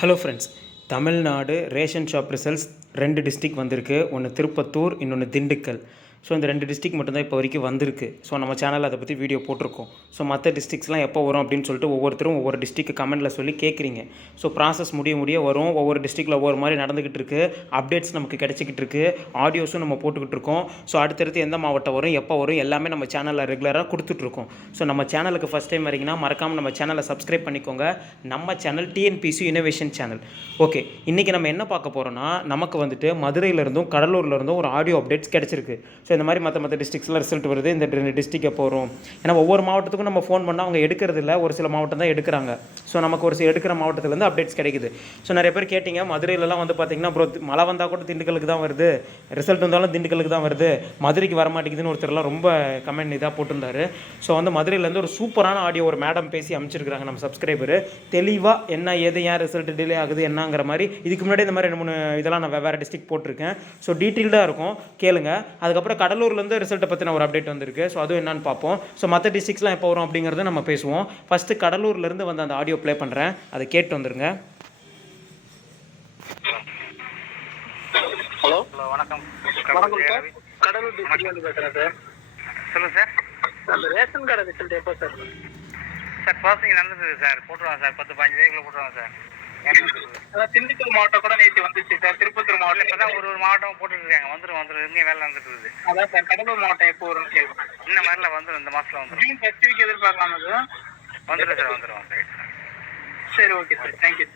Hello friends, Tamil Nadu ration shop results 2 district வந்திருக்கு. ஒன்று திருப்பத்தூர், இன்னொன்று திண்டுக்கல். ஸோ இந்த 2 டிஸ்ட்ரிக் மட்டும்தான் இப்போ வரைக்கும் வந்திருக்கு. ஸோ நம்ம சேனலில் அதை பற்றி வீடியோ போட்டிருக்கோம். ஸோ மற்ற டிஸ்ட்ரிக்ஸ்லாம் எப்போ வரும் அப்படின்னு சொல்லிட்டு ஒவ்வொருத்தரும் ஒவ்வொரு டிஸ்ட்ரிக்ட் கமெண்ட்டில் சொல்லி கேட்குறீங்க. ஸோ ப்ராசஸ் முடிய வரும். ஒவ்வொரு டிஸ்ட்ரிக்டில் ஒவ்வொரு மாதிரி நடந்துக்கிட்டு இருக்குது. அப்டேட்ஸ் நமக்கு கிடச்சிக்கிட்டு இருக்குது. ஆடியோஸும் நம்ம போட்டுக்கிட்டு இருக்கோம். ஸோ அடுத்தடுத்து எந்த மாவட்டம் வரும், எப்போ வரும், எல்லாமே நம்ம சேனலில் ரெகுலராக கொடுத்துட்ருக்கோம். ஸோ நம்ம சேனலுக்கு ஃபஸ்ட் டைம் வரீங்கன்னா மறக்காமல் நம்ம சேனலை சப்ஸ்கிரைப் பண்ணிக்கோங்க. நம்ம channel TNPSC innovation channel. Okay, இன்றைக்கி நம்ம என்ன பார்க்க போகிறோன்னா, நமக்கு வந்துட்டு மதுரையிலேருந்தும் கடலூர்லேருந்தும் ஒரு ஆடியோ அப்டேட்ஸ் கிடச்சிருக்கு. ஸோ இந்த மாதிரி மற்ற டிஸ்ட்ரிக்ஸ்லாம் ரிசல்ட் வருது. இந்த 2 டிஸ்ட்ரிக் எப்போ வரும்? ஏன்னா ஒவ்வொரு மாவட்டத்துக்கும் நம்ம ஃபோன் பண்ணால் அவங்க எடுக்கிறது இல்லை. ஒரு சில மாவட்டம் தான் எடுக்கிறாங்க. ஸோ நமக்கு ஒரு சில எடுக்கிற மாவட்டத்துலேருந்து அப்டேட்ஸ் கிடைக்குது. ஸோ நிறைய பேர் கேட்டிங்க, மதுரையிலலாம் வந்து பார்த்திங்கன்னா ப்ரோ மழை வந்தால் கூட திண்டுக்கலுக்கு தான் வருது, ரிசல்ட் வந்தாலும் திண்டுக்கலுக்கு தான் வருது, மதுரைக்கு வரமாட்டேங்குதுன்னு ஒருத்தர்லாம் ரொம்ப கமெண்ட் இதாக போட்டிருந்தாரு. ஸோ வந்து மதுரையிலேருந்து ஒரு சூப்பரான ஆடியோ ஒரு மேடம் பேசி அமைச்சிருக்கிறாங்க நம்ம சப்ஸ்கிரைபர். தெளிவாக என்ன ஏது ஏன் ரிசல்ட் டிலே ஆகுது என்னங்கிற மாதிரி. இதுக்கு முன்னாடி இந்த மாதிரி 2-3 இதெல்லாம் நான் வேறு டிஸ்ட்ரிக் போட்டிருக்கேன். ஸோ டீட்டெயில்டாக இருக்கும், கேளுங்க. அதுக்கப்புறம் கடலூர்லேருந்து ரிசல்ட்டை பற்றின ஒரு அப்டேட் வந்திருக்கு. ஸோ அதுவும் என்னன்னு பார்ப்போம். ஸோ மற்ற டிஸ்ட்ரிக்ஸ்லாம் எப்போ வரும் அப்படிங்கிறத நம்ம பேசுவோம். ஃபஸ்ட்டு கடலூர்லேருந்து வந்து அந்த ஆடியோ ப்ளே பண்ணுறேன், அதை கேட்டு வந்துருங்க. ஹலோ, வணக்கம். வணக்கம் சார், கடலூர் டிஸ்ட்ரிக்ட்லேருந்து பேசுகிறேன் சார். சொல்லுங்கள் சார். அந்த ரேஷன் கார்டு ரிசல்ட் எப்போ சார்? சார் ப்ராசஸிங் நடந்துருது சார். போட்டுருவாங்க சார், 10-15 தேதிக்குள்ளே போட்டுருவாங்க சார். அதான் திண்டுக்கல் மாவட்டம் கூட நேற்று வந்துச்சு சார். திருப்பத்தூர் மாவட்டம் இப்போ தான் ஒரு மாவட்டம் போட்டுருக்காங்க. வந்துடும் இன்னும் வேலை வந்துட்டு இருக்குது. அதான் சார், கடலூர் மாவட்டம் எப்போ வரும்னு கேட்கும். இந்த மாதிரிலாம் வந்துடும், இந்த மாதத்தில் வந்துடும். ஜூன் ஃபர்ஸ்ட் வீக் எதிர்பார்க்கலாம் சார். வந்துடும் சார், வந்துடும். சரி, okay sir, thank you.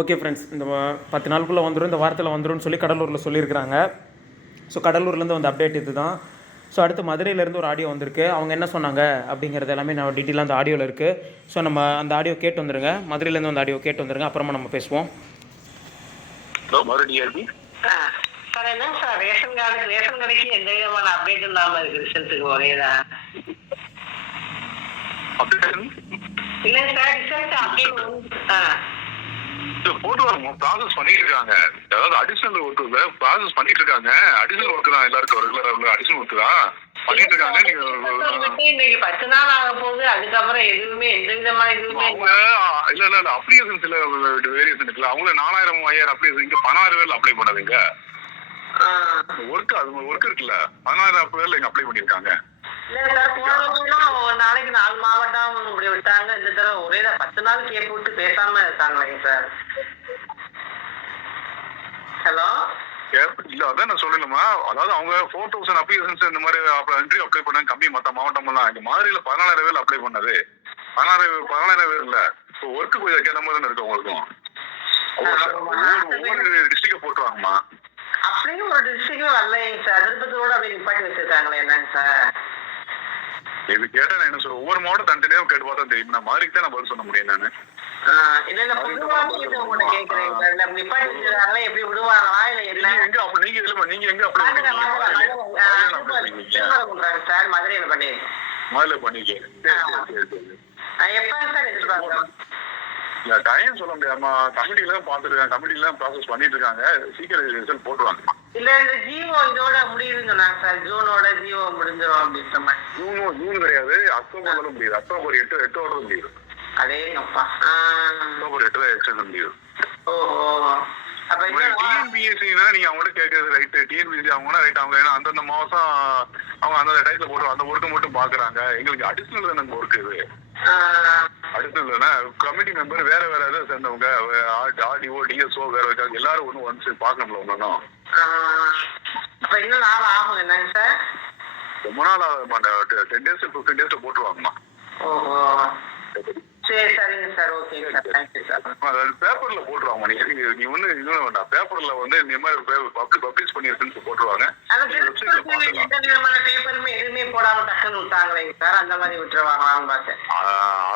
Okay friends, இந்த 10 நாளுக்குள்ளே வந்துடும், இந்த வாரத்தில் வந்துடும் சொல்லி கடலூரில் சொல்லியிருக்கிறாங்க. ஸோ கடலூர்லேருந்து வந்து அப்டேட் இது தான். ஸோ அடுத்து மதுரையிலேருந்து ஒரு ஆடியோ வந்திருக்கு. அவங்க என்ன சொன்னாங்க அப்படிங்கிறது எல்லாமே நான் டீட்டெயிலாக அந்த ஆடியோவில் இருக்குது. ஸோ நம்ம அந்த ஆடியோ கேட்டு வந்துடுங்க. மதுரையிலேருந்து அந்த ஆடியோ கேட்டு வந்துடுங்க, அப்புறமா நம்ம பேசுவோம். சார், என்னங்க சார், ரேஷன் கடைக்கு எந்த விதமான அப்டேட் இல்லாமல் இருக்குது ரிசல்ட்டுக்கு ஒரேதான்? இல்லைங்க சார், ரிசல்ட் அப்டேட் போட்டுவாங்க, ப்ராசஸ் பண்ணிட்டு இருக்காங்க. அதாவது அடிஷனல் ஒர்க்கு ப்ராசஸ் பண்ணிட்டு இருக்காங்க. அடிஷனல் ஒர்க் தான் எல்லாருக்கும் ரெகுலரா அடிஷனல் ஒர்க் தான் பண்ணிட்டு இருக்காங்க. இன்னைக்கு 10 நாள் ஆக போகுது. அதுக்கப்புறம் எதுவுமே எந்த விதமான இதுவுமே இல்ல அப்ளிகேஷன் சில வேரியேஷன் இருக்குல்ல. அவங்க 4000-5000 அப்ளிகேஷன், இங்க 16,000 அப்ளை பண்ணாதீங்க. ஒர்க் அது ஒர்க் இருக்குல்ல, 16,000 பேர்ல இங்க அப்ளை பண்ணிருக்காங்க. இல்ல சார், போனவங்கலாம் ஒரு நாளைக்கு 4 மாவட்டம் இப்படி விட்டாங்க. இந்த தடவை ஒரே 10 நாள் கேப் விட்டு பேசாம இருக்காங்களேங்க சார். ஹலோ, இல்ல அதான் நான் சொல்லணுமா, அதாவது அவங்க 4000 அப்ளிகேஷன்ஸ் இந்த மாதிரி இன்டர்வியூ அப்ளை பண்ணாங்க கம்மி. மற்ற மாவட்டம் எல்லாம் இங்க மதுரையில 14,000 பேர் அப்ளை பண்ணது. 14,000 பேர் இல்ல. இப்போ ஒர்க்கு கொஞ்சம் கேட்ட மாதிரி இருக்கு உங்களுக்கும். ஒவ்வொரு டிஸ்ட்ரிக்ட போட்டுருவாங்கம்மா. அப்படியே ஒரு டிஸ்ட்ரிக்டும் வரலைங்க சார். திருப்பத்தூரோட அப்படியே நிப்பாட்டி வச்சிருக்காங்களே என்னங்க சார்? இது கேட்டா நான் என்ன சொல்றேன், ஒவ்வொரு மாவட்டம் தனித்தனியாக கேட்டு பார்த்தா தெரியும். நான் மாதிரிக்கு தான் நான் பதில் சொல்ல முடியும். நான் இல்ல பொதுவாக உங்களை கேட்கிறேன் சார். நிப்பாட்டி வச்சிருக்காங்களே, எப்படி விடுவாங்களா இல்ல என்ன? நீங்க இல்ல, நீங்க எங்க அப்ளை சார்? மதுரையில பண்ணி முதல்ல பண்ணிக்க. எப்ப சார் எதிர்பார்க்கலாம்? இல்ல டைம் சொல்ல முடியாதுமா. கமிட்டில பாத்துருக்காங்க, கமிட்டில ப்ராசஸ் பண்ணிட்டு இருக்காங்க. சீக்கிரம் ரிசல்ட் போட்டுருவாங்க. இல்ல இந்த ஜிஓ இதோட முடியுதுன்னு சொன்னாங்க சார். ஜூனோட ஜிஓ முடிஞ்சிடும் அப்படின்ற மாதிரி. ஜூன் கிடையாது, அக்டோபர்ல முடியுது. அக்டோபர் 8 முடியுது. அதேங்கப்பா, அக்டோபர் 8 எக்ஸ்டென்ஷன் முடியுது. ஓஹோ, அப்ப டிஎன்பிஎஸ்சினா நீங்க அவங்கள்ட்ட கேட்கறது ரைட். TNPSC அவங்கன்னா right. அவங்க ஏன்னா அந்தந்த மாசம் அவங்க அந்தந்த டைத்துல போட்டு அந்த ஒர்க்கை மட்டும் பாக்குறாங்க. எங்களுக்கு அடிஷனல் தானே ஒர்க். இது அடிஷனல்னா கமிட்டி மெம்பர் வேற ஏதாவது சேர்ந்தவங்க, ஆர்டிஓ, டிஎஸ்ஓ வேற எல்லாரும் ஒன்ஸ் பார்க்கணும்ல. ஒன்றும் அப்ப இன்னும் நாள் ஆகும் என்னங்க சார்? ரொம்ப நாள் ஆக மாட்டேன். 10 days 15 days போட்டுருவாங்கம்மா. ஓஹோ, சரி, சரிங்க சார், ஓகேங்க சார், தேங்க்யூ சார். அதாவது பேப்பர்ல போட்டுருவாங்க. நீ ஒண்ணு இன்னும் வேண்டாம். பேப்பர்ல வந்து இந்த மாதிரி பப்ளிஷ் பண்ணிருக்குன்னு போட்டுருவாங்க. பேப்பருமே எதுவுமே போடாம டக்குன்னு விட்டாங்களேங்க சார், அந்த மாதிரி விட்டுருவாங்களான்னு பார்த்தேன்.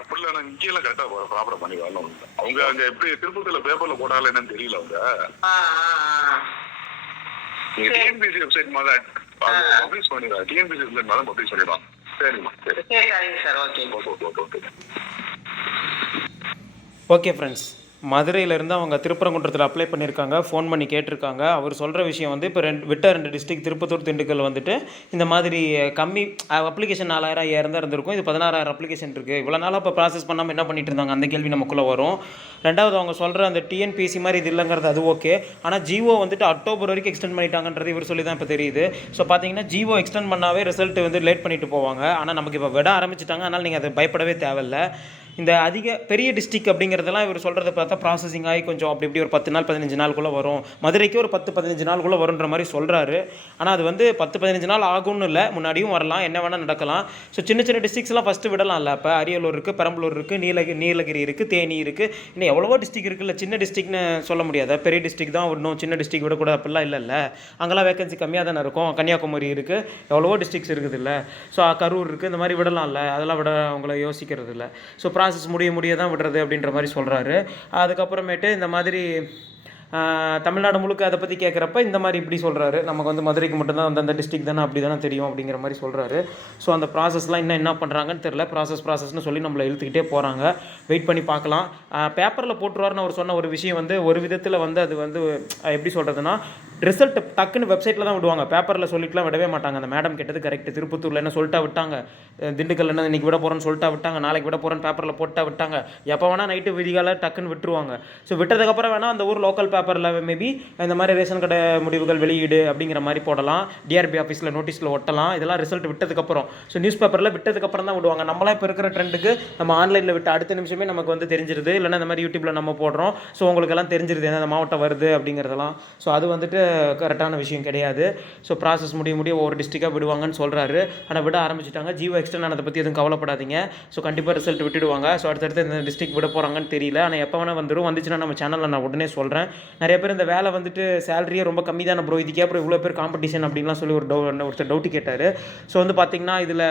அப்படிலாம் நான் இங்கெல்லாம் கரெக்டா ப்ராப்பரா பண்ணி வரணும். அவங்க அங்க எப்படி திருப்பதியில பேப்பர்ல போட்டாலும் என்னன்னு தெரியல. அவங்க டிஎன்பிசி வெப்சைட் மாதிரி பப்ளிஷ் பண்ணிடுறாங்க. டிஎன்பிசி வெப்சைட் மாதிரி பப்ளிஷ் பண்ணிடுவாங்க. சரிம்மா, சரி, சரிங்க சார், ஓகே. ஓகே ஃப்ரெண்ட்ஸ், மதுரையிலேருந்து அவங்க திருப்பரங்குன்றத்தில் அப்ளை பண்ணியிருக்காங்க. ஃபோன் பண்ணி கேட்டிருக்காங்க. அவர் சொல்கிற விஷயம் வந்து இப்போ விட்ட 2 டிஸ்ட்ரிக்ட் திருப்பத்தூர், திண்டுக்கல் வந்துட்டு இந்த மாதிரி கம்மி அப்ளிகேஷன் 4000 5000 தான் இருந்திருக்கும். இது 16,000 அப்ளிகேஷன் இருக்குது. இவ்வளோ நாளாக இப்போ ப்ராசஸ் பண்ணாமல் என்ன பண்ணிட்டு இருந்தாங்க, அந்த கேள்வி நமக்குள்ளே வரும். ரெண்டாவது அவங்க சொல்கிற அந்த டிஎன்பிஎஸ்சி மாதிரி இது இல்லைங்கிறது அது ஓகே. ஆனால் ஜிஓ வந்துட்டு அக்டோபர் வரைக்கும் எக்ஸ்டெண்ட் பண்ணிட்டாங்கன்றது இவர் சொல்லி தான் இப்போ தெரியுது. ஸோ பார்த்தீங்கன்னா ஜிஓ எக்ஸ்டெண்ட் பண்ணாவே ரிசல்ட் வந்து லேட் பண்ணிட்டு போவாங்க. ஆனால் நமக்கு இப்போ விட ஆரம்பிச்சிட்டாங்க. அதனால் நீங்கள் அதை பயப்படவே தேவையில்லை. இந்த பெரிய டிஸ்ட்ரிக் அப்படிங்கிறதெல்லாம் இவர் சொல்கிறத பார்த்தா ப்ராசஸிங் ஆகி கொஞ்சம் அப்படி இப்படி ஒரு 10 நாள் 15 நாளுக்குள்ளே வரும். மதுரைக்கு ஒரு 10-15 நாளுக்குள்ளே வருன்ற மாதிரி சொல்கிறாரு. ஆனால் அது வந்து 10-15 நாள் ஆகும்னு இல்லை, முன்னாடியும் வரலாம், என்ன வேணால் நடக்கலாம். ஸோ சின்ன சின்ன டிஸ்ட்ரிக்ஸ்லாம் ஃபஸ்ட்டு விடலாம்ல. இப்போ அரியலூர் இருக்குது, பெரம்பலூர் இருக்குது, நீலகிரி இருக்குது, தேனி இருக்குது, இன்னும் எவ்வளவோ டிஸ்ட்ரிக் இருக்குல்ல. சின்ன டிஸ்ட்ரிக்னு சொல்ல முடியாது, பெரிய டிஸ்ட்ரிக் தான் விடணும், சின்ன டிஸ்ட்ரிக் விடக்கூடாது அப்படிலாம் இல்லைல்ல. அங்கெல்லாம் வேகன்சி கம்மியாக தானே இருக்கும். கன்னியாகுமரி இருக்குது, எவ்வளவோ டிஸ்ட்ரிக்ஸ் இருக்குது இல்லை. ஸோ கரூர் இருக்குது, இந்த மாதிரி விடலாம்ல. அதெல்லாம் விட அவங்கள யோசிக்கிறது இல்லை. ஸோ ப்ராசஸ் முடிய தான் விடுறது அப்படின்ற மாதிரி சொல்கிறாரு. அதுக்கப்புறமேட்டு இந்த மாதிரி தமிழ்நாடு முழுக்க அதை பற்றி கேட்குறப்ப இந்த மாதிரி இப்படி சொல்கிறாரு. நமக்கு வந்து மதுரைக்கு மட்டும்தான் அந்த டிஸ்ட்ரிக் தானே அப்படி தானே தெரியும் அப்படிங்கிற மாதிரி சொல்கிறாரு. ஸோ அந்த ப்ராசஸ்லாம் இன்னும் என்ன பண்ணுறாங்கன்னு தெரில. ப்ராசஸ்னு சொல்லி நம்மளை இழுத்துக்கிட்டே போகிறாங்க. வெயிட் பண்ணி பார்க்கலாம். பேப்பரில் போட்டுருவாருன்னு அவர் சொன்ன ஒரு விஷயம் வந்து ஒரு விதத்தில் வந்து அது வந்து எப்படி சொல்கிறதுனா, ரிசல்ட் டக்குன்னு வெப்சைட்டில் தான் விடுவாங்க. பேப்பரில் சொல்லிட்டுலாம் விடவே மாட்டாங்க. அந்த மேடம் கேட்டது கரெக்ட். திருப்பத்தூரில் என்ன சொல்லிட்டா விட்டாங்க, திண்டுக்கல் என்ன இன்றைக்கி விட போகிறேன்னு சொல்லிட்டா விட்டாங்க, நாளைக்கு விட போகிறேன்னு பேப்பரில் போட்டா விட்டாங்க. எப்போ வேணால் நைட்டு விதிகால டக்குன்னு விட்டுருவாங்க. ஸோ விட்டதுக்கப்புறம் வேணால் அந்த ஊர் லோக்கல் பேப்பரில் மேபி இந்த மாதிரி ரேஷன் கடை முடிவுகள் வெளியீடு அப்படிங்கிற மாதிரி போடலாம். டிஆர்பி ஆஃபீஸில் நோட்டீஸில் ஒட்டலாம். இதெல்லாம் ரிசல்ட் விட்டதுக்கப்புறம். ஸோ நியூஸ் பேப்பரில் விட்டதுக்கப்புறம் தான் விடுவாங்க. நம்மளாம் இப்போ இருக்கிற ட்ரெண்டுக்கு நம்ம ஆன்லைனில் விட்டு அடுத்த நிமிஷமே நமக்கு வந்து தெரிஞ்சிருது. இல்லைன்னா இந்த மாதிரி யூடியூப்பில் நம்ம போடுறோம். ஸோ உங்களுக்கெல்லாம் தெரிஞ்சிருது எந்த மாவட்டம் வருது அப்படிங்கிறதெல்லாம். ஸோ அது வந்துட்டு கரெக்டான விஷயம் கிடையாது. ஸோ ப்ராசஸ் முடிய ஒவ்வொரு டிஸ்ட்ரிக்டாக விடுவாங்கன்னு சொல்கிறாரு. ஆனால் விட ஆரம்பிச்சிட்டாங்க. ஜியோ எக்ஸ்டெண்ட் ஆனதை பற்றி எதுவும் கவலைப்படாதீங்க. ஸோ கண்டிப்பாக ரிசல்ட் விட்டுடுவாங்க. ஸோ அடுத்தடுத்து இந்த டிஸ்ட்ரிக் விட போகிறாங்கன்னு தெரியல. ஆனால் எப்போ வேணால் வந்துச்சுன்னா நம்ம சேனலில் நான் உடனே சொல்கிறேன். நிறைய பேர் இந்த வேலை வந்துட்டு சேலரியே ரொம்ப கம்மி தானே ப்ரோ, இதுக்கே அப்புறம் இவ்வளோ பேர் காம்படிஷன் அப்படின்லாம் சொல்லி ஒருத்தர் டவுட்டு கேட்டார். ஸோ வந்து பார்த்திங்கன்னா இதில்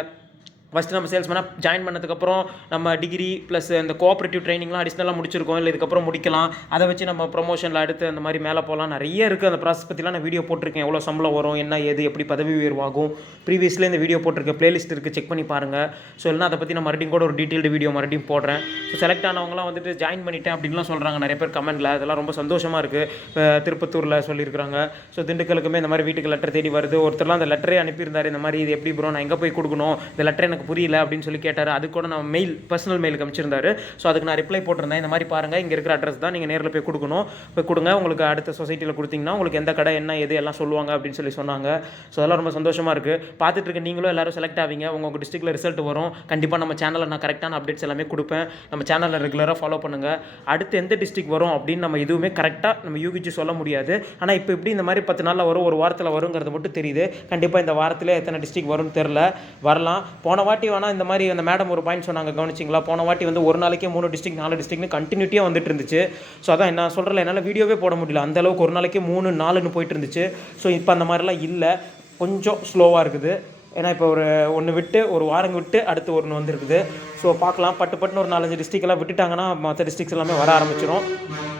ஃபஸ்ட்டு நம்ம சேல்ஸ்மேனாக ஜாயின் பண்ணதுக்கப்புறம் நம்ம டிகிரி ப்ளஸ் இந்த கோஆப்ரேட்டிவ் ட்ரைனிங்லாம் அடிஷ்னலாக முடிச்சிருக்கோம். இல்லை இதுக்கப்புறம் முடிக்கலாம். அதை வச்சு நம்ம ப்ரொமோஷனில் அடுத்து அந்த மாதிரி மேலே போகலாம். நிறைய இருக்குது. அந்த ப்ராசஸ் பற்றிலாம் நான் வீடியோ போட்டிருக்கேன். எவ்வளோ சம்பளம் வரும், என்ன ஏது, எப்படி பதவி உயர்வாகும், ப்ரீவியஸ்லேயே இந்த வீடியோ போட்டிருக்கேன். ப்ளேலிஸ்ட் இருக்குது, செக் பண்ணி பாருங்கள். ஸோ இல்லைனா அதை பற்றி நான் மறுபடியும் கூட ஒரு டீட்டெயில்டு வீடியோ மறுபடியும் போடுறேன். ஸோ செலக்ட் ஆனவங்களாம் வந்துட்டு ஜாயின் பண்ணிட்டேன் அப்படின்லாம் சொல்கிறாங்க நிறைய பேர் கமெண்ட்டில். அதெல்லாம் ரொம்ப சந்தோஷமாக இருக்குது. திருப்பத்தூரில் சொல்லியிருக்கிறாங்க. ஸோ திண்டுக்கலுக்குமே இந்த மாதிரி வீட்டுக்கு லெட்டர் தேடி வருது. ஒருத்தர்லாம் அந்த லெட்டரே அனுப்பியிருந்தார். இந்த மாதிரி இது எப்படி ப்ரோ, நான் எங்கே போய் கொடுக்கணும், இந்த லெட்டர் எனக்கு புரியல அப்படின்னு சொல்லி கேட்டார். அது கூட நான் பர்சனல் மெயிலுக்கு அமைச்சிருந்தாரு. ஸோ அதுக்கு நான் ரிப்ளை போட்டிருந்தேன். இந்த மாதிரி பாருங்கள், இங்கே இருக்கிற அட்ரஸ் தான், நீங்கள் நேரில் போய் கொடுக்கணும், போய் கொடுங்க. உங்களுக்கு அடுத்த சொசைட்டியில் கொடுத்தீங்கன்னா உங்களுக்கு எந்த கடை என்ன எது எல்லாம் சொல்லுவாங்க அப்படின்னு சொல்லி சொன்னாங்க. ஸோ அதெல்லாம் ரொம்ப சந்தோஷமாக இருக்குது. பார்த்துட்டு இருக்க நீங்களும் எல்லாரும் செலக்ட் ஆவீங்க. உங்கள் டிஸ்ட்ரிக்ட்டில் ரிசல்ட் வரும். கண்டிப்பாக நம்ம சேனலில் நான் கரெக்டான அப்டேட்ஸ் எல்லாமே கொடுப்பேன். நம்ம சேனலில் ரெகுலராக ஃபாலோ பண்ணுங்கள். அடுத்து எந்த டிஸ்ட்ரிக் வரும் அப்படின்னு நம்ம எதுவுமே கரெக்டாக நம்ம யூகிச்சு சொல்ல முடியாது. ஆனால் இப்போ இப்படி இந்த மாதிரி 10 நாளில் வரும், ஒரு வாரத்தில் வருங்கிறது மட்டும் தெரியுது. கண்டிப்பாக இந்த வாரத்தில் எத்தனை டிஸ்ட்ரிக் வரும்னு தெரில, வரலாம். போன வாட்டி வேணால் இந்த மாதிரி அந்த மேடம் ஒரு பாயிண்ட் சொன்னாங்க, கவனிச்சிங்களா? போன வாட்டி வந்து ஒரு நாளைக்கே 3 டிஸ்ட்ரிக்ட் 4 டிஸ்ட்ரிக்ட்னு கண்டினியூட்டியாக வந்துட்டு இருந்துச்சு. ஸோ அதான் நான் சொல்கிறேன், என்னால் வீடியோவே போட முடியல. அந்தளவுக்கு ஒரு நாளைக்கே 3 4ன்னு போயிட்டு இருந்துச்சு. ஸோ இப்போ அந்த மாதிரிலாம் இல்லை, கொஞ்சம் ஸ்லோவாக இருக்குது. ஏன்னா இப்போ ஒன்று விட்டு ஒரு வாரம் விட்டு அடுத்து ஒன்று வந்துருக்குது. ஸோ பார்க்கலாம். பட்டுன்னு ஒரு 4-5 டிஸ்ட்ரிக்ட்லாம் விட்டுட்டாங்கன்னா மற்ற டிஸ்ட்ரிக்ஸ் எல்லாமே வர ஆரம்பிச்சிடும்.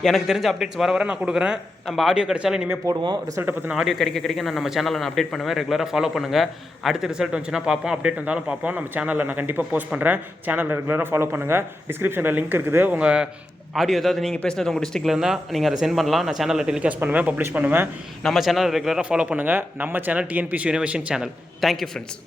எனக்கு தெரிஞ்ச அப்டேட்ஸ் வர நான் கொடுக்குறேன். நம்ம ஆடியோ கிடைச்சாலும் இனிமேல் போடுவோம். ரிசல்ட்டை பற்றின ஆடியோ கிடைக்க நான் நம்ம சேனலில் நான் அப்டேட் பண்ணுவேன். ரெகுலராக ஃபாலோ பண்ணுங்கள். அடுத்து ரிசல்ட் வந்துச்சுன்னா பார்ப்போம், அப்டேட் வந்தாலும் பார்ப்போம். நம்ம சேனலில் நான் கண்டிப்பாக போஸ்ட் பண்ணுறேன். சேனலில் ரெகுலராக ஃபாலோ பண்ணுங்கள். டிஸ்கிரிப்ஷனில் லிங்க் இருக்குது. உங்கள் ஆடியோ ஏதாவது நீங்கள் பேசினது உங்கள் டிஸ்ட்ரிக்ட்டில் இருந்தால் நீங்கள் அதை சென்ட் பண்ணலாம். நான் சேனலில் டெலிகாஸ்ட் பண்ணுவேன், பப்ளிஷ் பண்ணுவேன். நம்ம சேனலை ரெகுலராக ஃபாலோ பண்ணுங்கள். நம்ம channel TNPSC university channel. Thank you friends.